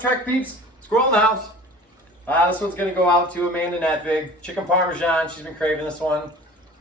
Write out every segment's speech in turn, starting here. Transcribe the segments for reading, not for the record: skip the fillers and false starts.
up, Trek peeps? Squirrel in the house. This one's gonna go out to Amanda Natvig. Chicken Parmesan, she's been craving this one.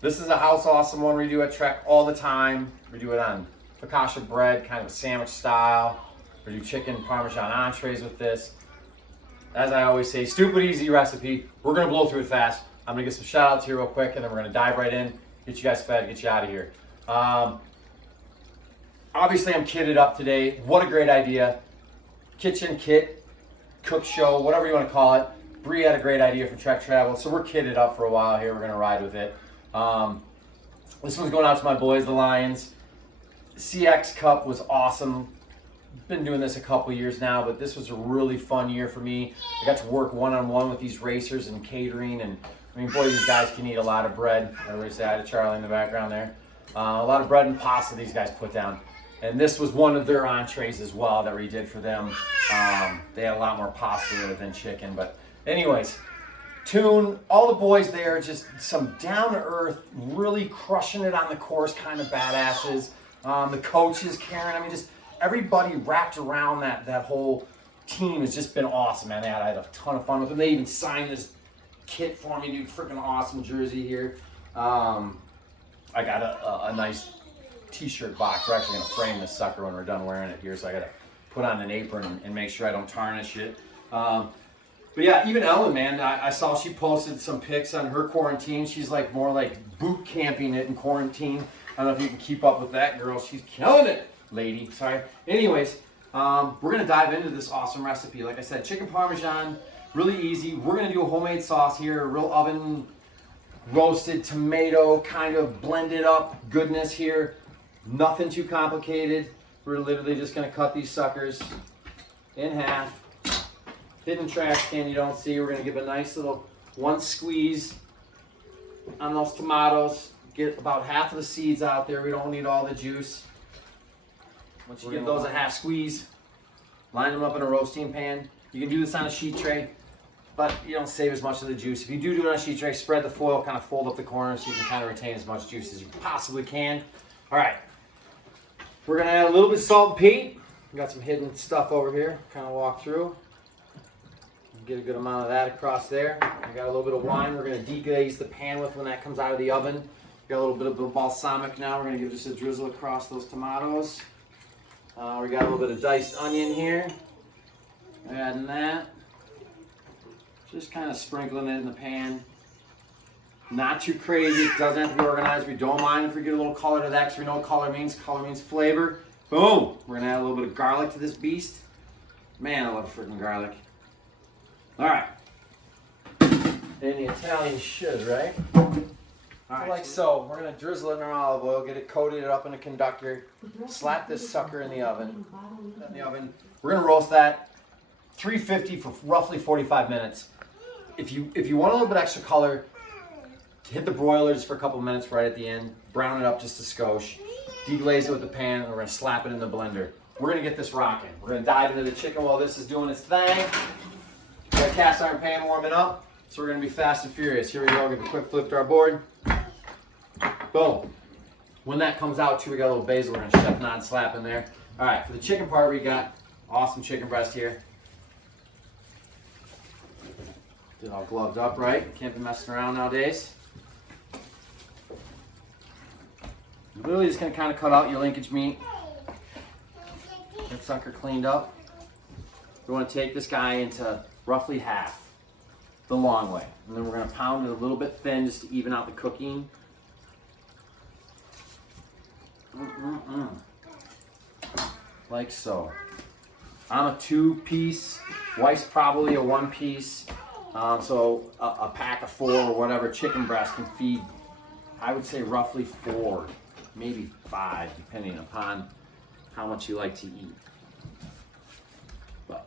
This is a house awesome one we do at Trek all the time. We do it on focaccia bread, kind of a sandwich style. We do chicken Parmesan entrees with this. As I always say, stupid easy recipe. We're gonna blow through it fast. I'm gonna get some shout outs here real quick and then we're gonna dive right in, get you guys fed, get you out of here. Obviously I'm kitted up today. What a great idea. Kitchen kit, cook show, whatever you wanna call it. Bree had a great idea for Trek Travel, so we're kitted up for a while here. We're gonna ride with it. This one's going out to my boys, the Lions. CX Cup was awesome. Been doing this a couple years now, but this was a really fun year for me. I got to work one-on-one with these racers and catering, and I mean, boy, these guys can eat a lot of bread. Everybody say hi to Charlie in the background there. A lot of bread and pasta these guys put down. And this was one of their entrees as well that we did for them. They had a lot more pasta than chicken, but anyways, Tune, all the boys there, just some down-to-earth, really crushing it on the course kind of badasses. The coaches, Karen, I mean, just everybody wrapped around that whole team has just been awesome, man. I had a ton of fun with them. They even signed this kit for me, dude, freaking awesome jersey here. I got a nice t-shirt box. We're actually gonna frame this sucker when we're done wearing it here, so I gotta put on an apron and make sure I don't tarnish it. But yeah, even Ellen, man, I saw she posted some pics on her quarantine. She's like more like boot camping it in quarantine. I don't know if you can keep up with that, girl. She's killing it, lady. Sorry. Anyways, we're gonna dive into this awesome recipe. Like I said, chicken Parmesan, really easy. We're gonna do a homemade sauce here, a real oven roasted tomato kind of blended up goodness here. Nothing too complicated. We're literally just gonna cut these suckers in half. Hidden trash can you don't see. We're gonna give a nice little one squeeze on those tomatoes. Get about half of the seeds out there. We don't need all the juice. Once you give those a half squeeze, line them up in a roasting pan. You can do this on a sheet tray, but you don't save as much of the juice. If you do it on a sheet tray, spread the foil, kind of fold up the corners so you can kind of retain as much juice as you possibly can. All right, we're gonna add a little bit of salt and peat. We got some hidden stuff over here, kind of walk through. Get a good amount of that across there. I got a little bit of wine we're gonna deglaze the pan with when that comes out of the oven. Got a little bit of balsamic now. We're gonna give just a drizzle across those tomatoes. We got a little bit of diced onion here. Adding that. Just kind of sprinkling it in the pan. Not too crazy. It doesn't have to be organized. We don't mind if we get a little color to that because we know what color means. Color means flavor. Boom. We're gonna add a little bit of garlic to this beast. Man, I love freaking garlic. All right. And the Italian should, right? All right, like so. We're gonna drizzle it in our olive oil, get it coated up in a conductor, slap this sucker in the oven. We're gonna roast that 350 for roughly 45 minutes. If you want a little bit extra color, hit the broilers for a couple minutes right at the end, brown it up just a skosh, deglaze it with the pan, and we're gonna slap it in the blender. We're gonna get this rocking. We're gonna dive into the chicken while this is doing its thing. Got a cast iron pan warming up, so we're gonna be fast and furious. Here we go, give a quick flip to our board. Boom. When that comes out too, we got a little basil we're gonna chef non slap in there. All right, for the chicken part, we got awesome chicken breast here. Get all gloved up, right? Can't be messing around nowadays. You're literally just gonna kind of cut out your linkage meat. Get sucker cleaned up. We want to take this guy into roughly half, the long way. And then we're going to pound it a little bit thin just to even out the cooking. Like so. I'm a 2-piece, wife's probably a 1-piece. So a pack of 4 or whatever chicken breast can feed, I would say roughly 4, maybe 5, depending upon how much you like to eat. But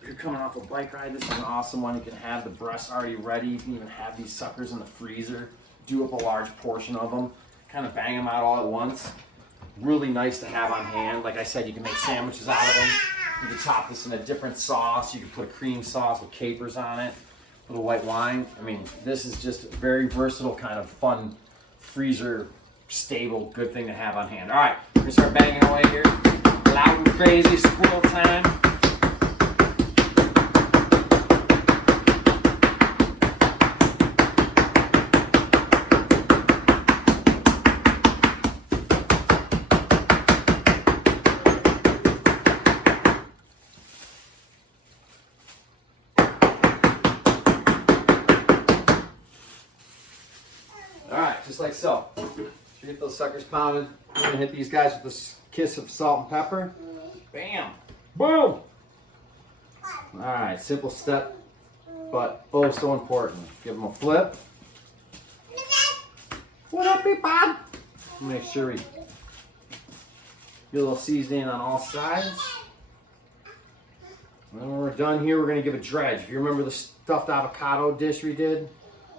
if you're coming off a bike ride, this is an awesome one. You can have the breasts already ready. You can even have these suckers in the freezer. Do up a large portion of them. Kind of bang them out all at once. Really nice to have on hand. Like I said, you can make sandwiches out of them. You can top this in a different sauce. You can put a cream sauce with capers on it. A little white wine. I mean, this is just a very versatile kind of fun freezer stable good thing to have on hand. All right, we're gonna start banging away here. Loud and crazy, squirrel time. like so. So you get those suckers pounded. We're gonna hit these guys with this kiss of salt and pepper. Bam! Boom! Alright, simple step, but oh so important. Give them a flip. What up, people? Make sure we get a little seasoning on all sides. And then when we're done here, we're gonna give a dredge. If you remember the stuffed avocado dish we did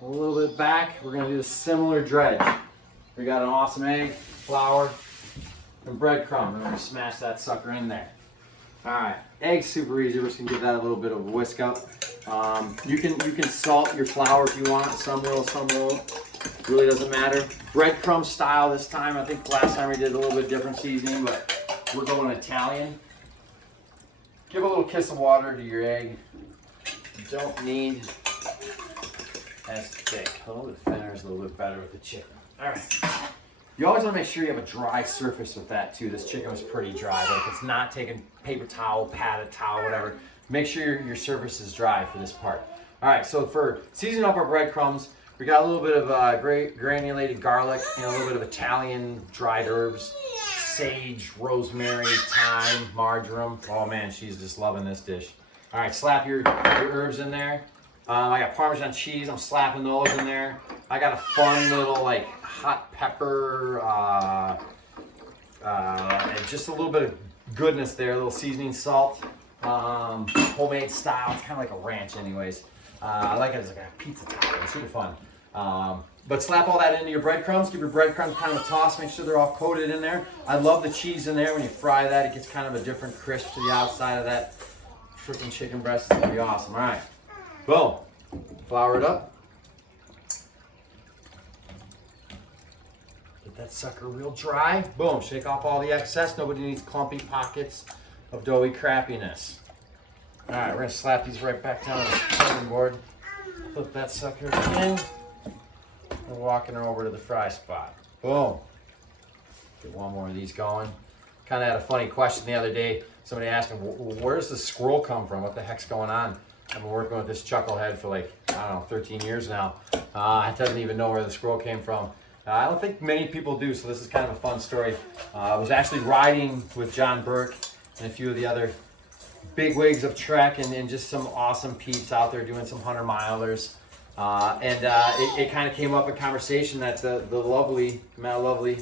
a little bit back, we're gonna do a similar dredge. We got an awesome egg, flour, and breadcrumb. We're gonna smash that sucker in there. All right, egg's super easy. We're just gonna give that a little bit of a whisk up. You can salt your flour if you want. Some will, some won't. Really doesn't matter. Breadcrumb style this time. I think last time we did a little bit different seasoning, but we're going Italian. Give a little kiss of water to your egg. You don't need as thick. A little bit thinner is a little bit better with the chicken. All right. You always want to make sure you have a dry surface with that too. This chicken was pretty dry, but if it's not, taking paper towel, padded towel, whatever, make sure your surface is dry for this part. All right, so for seasoning up our breadcrumbs, we got a little bit of granulated garlic and a little bit of Italian dried herbs, sage, rosemary, thyme, marjoram. Oh man, she's just loving this dish. All right, slap your herbs in there. I got Parmesan cheese, I'm slapping those in there. I got a fun little like hot pepper, and just a little bit of goodness there, a little seasoning salt, homemade style. It's kind of like a ranch anyways. I like it as like a pizza topping, it's really fun. But slap all that into your breadcrumbs, give your breadcrumbs kind of a toss, make sure they're all coated in there. I love the cheese in there. When you fry that, it gets kind of a different crisp to the outside of that freaking chicken breast. It's gonna be awesome. All right, boom, flour it up. Get that sucker real dry. Boom, shake off all the excess. Nobody needs clumpy pockets of doughy crappiness. All right, we're gonna slap these right back down on the cutting board. Flip that sucker in. We're walking her over to the fry spot. Boom. Get one more of these going. Kind of had a funny question the other day. Somebody asked me, where does the squirrel come from? What the heck's going on? I've been working with this chucklehead for like, I don't know, 13 years now. I doesn't even know where the squirrel came from. I don't think many people do, so this is kind of a fun story. I was actually riding with John Burke and a few of the other big wigs of Trek and just some awesome peeps out there doing some 100-milers. It kind of came up in conversation that the lovely, Matt Lovely,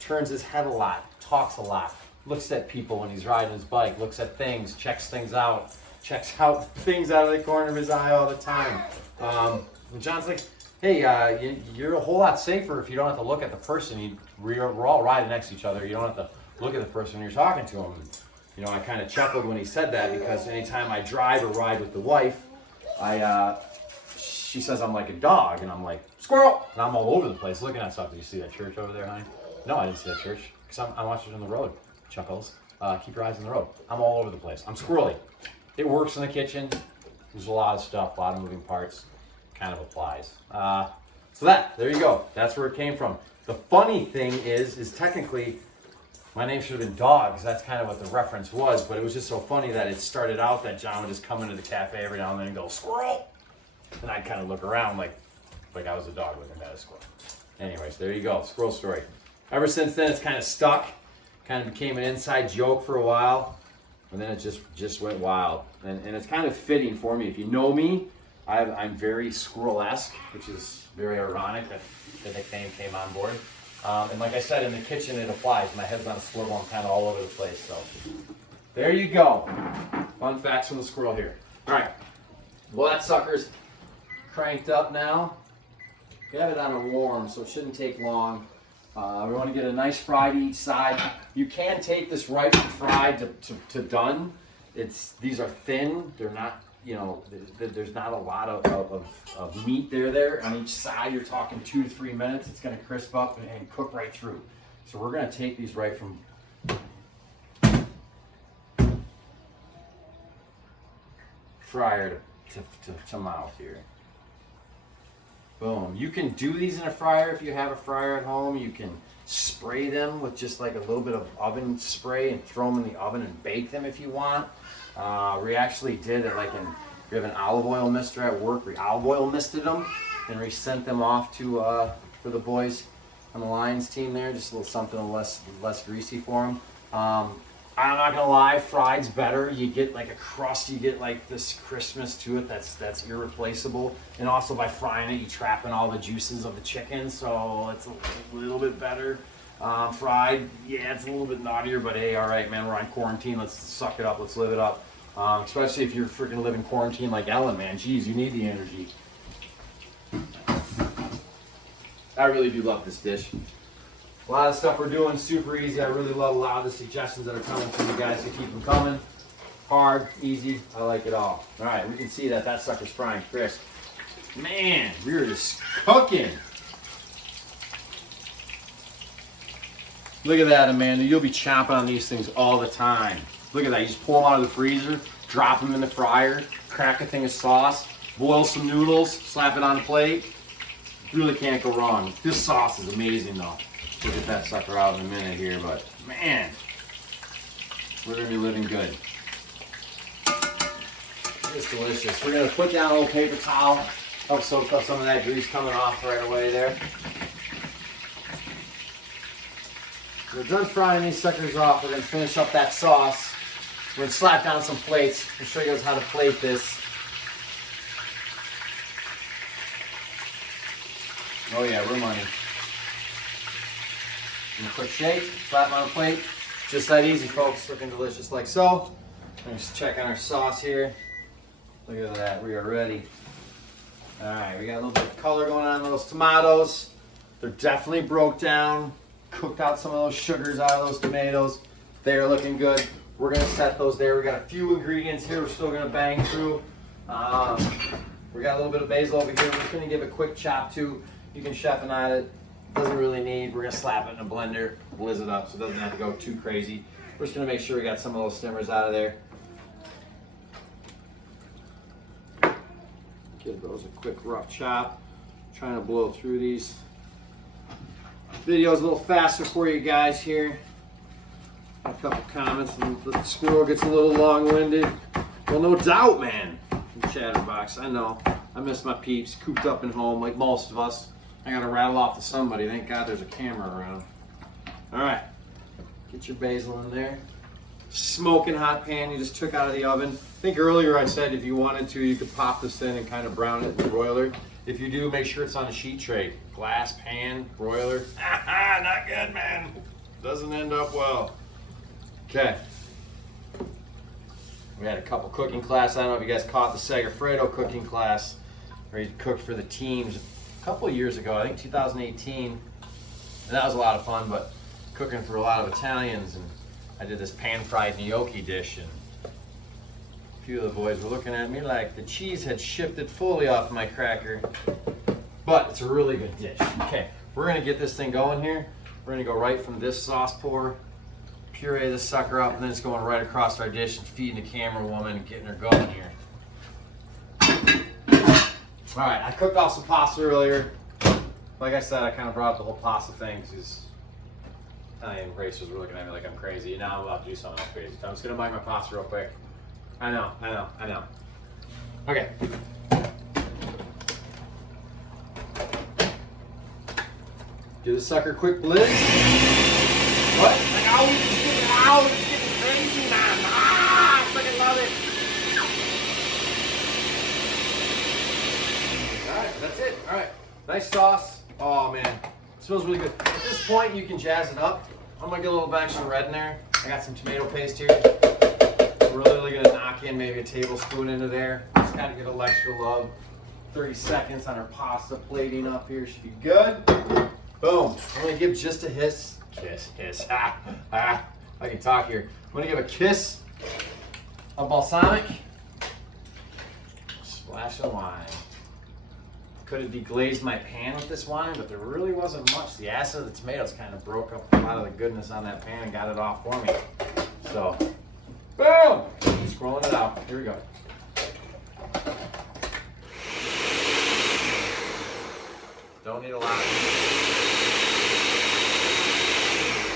turns his head a lot, talks a lot, looks at people when he's riding his bike, looks at things, checks things out, checks out things out of the corner of his eye all the time. And John's like, hey, you're a whole lot safer if you don't have to look at the person. We're all riding next to each other. You don't have to look at the person when you're talking to him. You know, I kind of chuckled when he said that because anytime I drive or ride with the wife, she says I'm like a dog, and I'm like, squirrel! And I'm all over the place looking at stuff. Did you see that church over there, honey? No, I didn't see that church, because I'm watching it on the road. Chuckles. Keep your eyes on the road. I'm all over the place. I'm squirrely. It works in the kitchen. There's a lot of stuff, a lot of moving parts. Kind of applies. There you go. That's where it came from. The funny thing is technically, my name should have been Dog, because that's kind of what the reference was, but it was just so funny that it started out that John would just come into the cafe every now and then and go, squirrel! And I'd kind of look around like I was a dog looking at a squirrel. Anyways, there you go, squirrel story. Ever since then, it's kind of stuck. Kind of became an inside joke for a while, and then it just went wild. And it's kind of fitting for me. If you know me, I'm very squirrel-esque, which is very ironic that the nickname came on board. And like I said, in the kitchen it applies. My head's on a swivel. I'm kind of all over the place. So there you go. Fun facts from the squirrel here. All right. Well, that sucker's cranked up now. We have it on a warm, so it shouldn't take long. We want to get a nice fry to each side. You can take this right from fried to done. These are thin. They're not, there's not a lot of meat there. On each side, you're talking 2 to 3 minutes. It's going to crisp up and cook right through. So we're going to take these right from fryer to mouth here. Boom. You can do these in a fryer if you have a fryer at home. You can spray them with just like a little bit of oven spray and throw them in the oven and bake them if you want. We actually did it we have an olive oil mister at work. We olive oil misted them and we sent them off to for the boys on the Lions team there. Just a little something less greasy for them. I'm not gonna lie, fried's better. You get like a crust, you get like this crispness to it that's irreplaceable. And also by frying it, you trap in all the juices of the chicken, so it's a little bit better. Fried, yeah, it's a little bit naughtier, but hey, all right, man, we're on quarantine. Let's suck it up. Let's live it up. Especially if you're freaking living quarantine like Ellen, man. Jeez, you need the energy. I really do love this dish. A lot of stuff we're doing super easy. I really love a lot of the suggestions that are coming from you guys, so keep them coming. Hard, easy, I like it all. All right, we can see that sucker's frying crisp. Man, we're just cooking. Look at that, Amanda. You'll be chomping on these things all the time. Look at that. You just pull them out of the freezer, drop them in the fryer, crack a thing of sauce, boil some noodles, slap it on a plate. Really can't go wrong. This sauce is amazing, though. We'll get that sucker out in a minute here, but man, we're gonna be living good. It's delicious. We're gonna put down a little paper towel, help soak up some of that grease coming off right away there. We're done frying these suckers off. We're gonna finish up that sauce. We're gonna slap down some plates. We'll show you guys how to plate this. Oh yeah, we're money. And a quick shake, slap on a plate. Just that easy, folks. Looking delicious like so. Let's check on our sauce here. Look at that, we are ready. All right, we got a little bit of color going on in those tomatoes. They're definitely broke down. Cooked out some of those sugars out of those tomatoes. They're looking good. We're gonna set those there. We got a few ingredients here we're still gonna bang through. We got a little bit of basil over here. We're just gonna give a quick chop to. You can chef and add it. Doesn't really need. We're gonna slap it in a blender, blizz it up so it doesn't have to go too crazy. We're just gonna make sure we got some of those stimmers out of there. Give those a quick rough chop. Trying to blow through these. Video's a little faster for you guys here. A couple comments, and the squirrel gets a little long-winded. Well, no doubt, man. Chatterbox, I know. I miss my peeps, cooped up in home like most of us. I gotta rattle off to somebody. Thank God there's a camera around. All right, get your basil in there. Smoking hot pan you just took out of the oven. I think earlier I said if you wanted to, you could pop this in and kind of brown it in the broiler. If you do, make sure it's on a sheet tray. Glass pan, broiler. Not good, man. Doesn't end up well. Okay. We had a couple cooking classes. I don't know if you guys caught the Segafredo cooking class where he cooked for the teams a couple of years ago, I think 2018. And that was a lot of fun, but cooking for a lot of Italians. And I did this pan-fried gnocchi dish. And a few of the boys were looking at me like the cheese had shifted fully off my cracker. But it's a really good dish. Okay, we're gonna get this thing going here. We're gonna go right from this sauce pour, puree this sucker up, and then it's going right across our dish and feeding the camera woman and getting her going here. All right, I cooked off some pasta earlier. Like I said, I kind of brought up the whole pasta thing because Italian racers were looking at me like I'm crazy. And now I'm about to do something else crazy. So I'm just gonna make my pasta real quick. I know. Okay. Give the sucker a quick blitz. What? Like, oh, we just get it out. It's getting crazy, man. I freaking love it. All right, that's it. All right, nice sauce. Oh man, it smells really good. At this point, you can jazz it up. I'm gonna get a little bit extra red in there. I got some tomato paste here. We're literally gonna knock in maybe a tablespoon into there. Just kind of get a little extra love. 30 seconds on our pasta plating up here should be good. Boom. I'm gonna give just a hiss. Hiss. I can talk here. I'm gonna give a kiss of balsamic. Splash of wine. Could have deglazed my pan with this wine, but there really wasn't much. The acid of the tomatoes kind of broke up a lot of the goodness on that pan and got it off for me. So, boom! Just rolling it out. Here we go. Don't need a lot.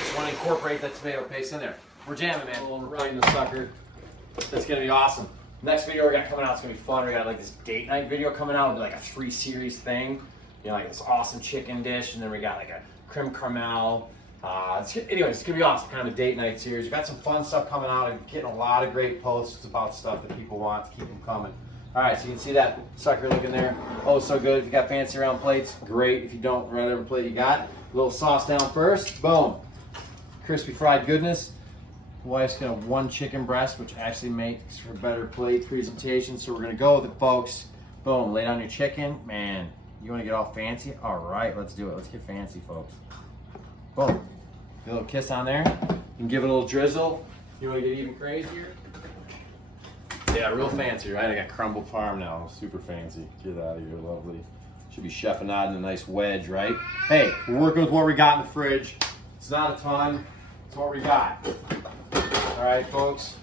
Just want to incorporate that tomato paste in there. We're jamming, man. We're right in the sucker. That's gonna be awesome. Next video we got coming out is gonna be fun. We got like this date night video coming out. It'll be like a 3-series thing. you know, like this awesome chicken dish, and then we got like a creme caramel. Anyway, it's gonna be awesome, kind of a date night series. We've got some fun stuff coming out and getting a lot of great posts about stuff that people want to keep them coming. All right, so you can see that sucker looking there. Oh, so good. If you got fancy round plates, great. If you don't, whatever plate you got. A little sauce down first. Boom. Crispy fried goodness. Wife's gonna have one chicken breast, which actually makes for better plate presentation. So we're gonna go with it, folks. Boom. Lay down your chicken. Man, you wanna get all fancy? All right, let's do it. Let's get fancy, folks. Boom. Get a little kiss on there. You can give it a little drizzle. You wanna get even crazier? Yeah, real fancy, right? I got crumbled parm now. Super fancy. Get out of here, lovely. Should be chefing out in a nice wedge, right? Hey, we're working with what we got in the fridge. It's not a ton. It's what we got. All right, folks.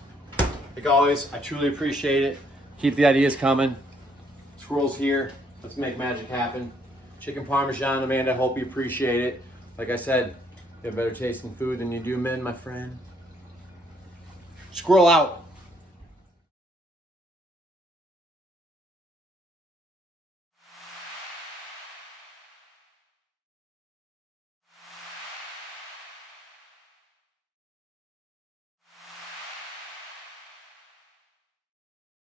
Like always, I truly appreciate it. Keep the ideas coming. Squirrel's here. Let's make magic happen. Chicken Parmesan, Amanda, I hope you appreciate it. Like I said, you have better taste in food than you do men, my friend. Squirrel out.